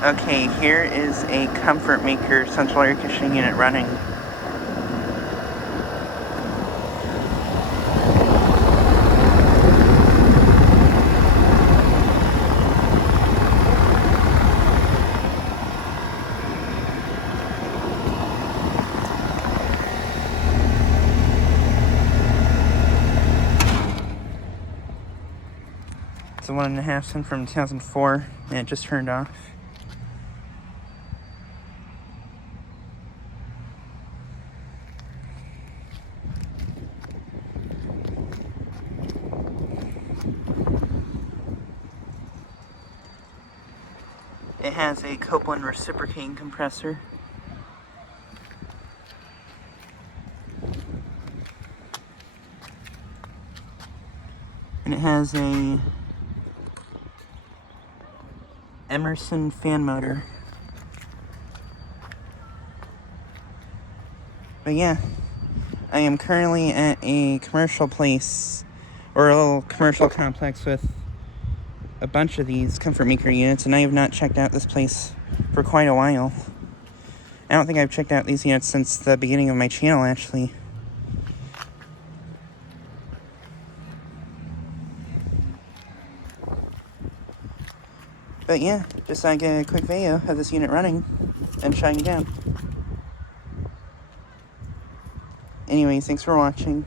Okay, here is a Comfortmaker central air conditioning unit running. It's a 1.5 ton from 2004, and it just turned off. It has a Copeland reciprocating compressor. And it has a Emerson fan motor. But yeah, I am currently at a commercial place, or a little commercial complex with a bunch of these Comfortmaker units, and I have not checked out this place for quite a while. I don't think I've checked out these units since the beginning of my channel, actually. But yeah, just like a quick video of this unit running and shutting down. Anyways, thanks for watching.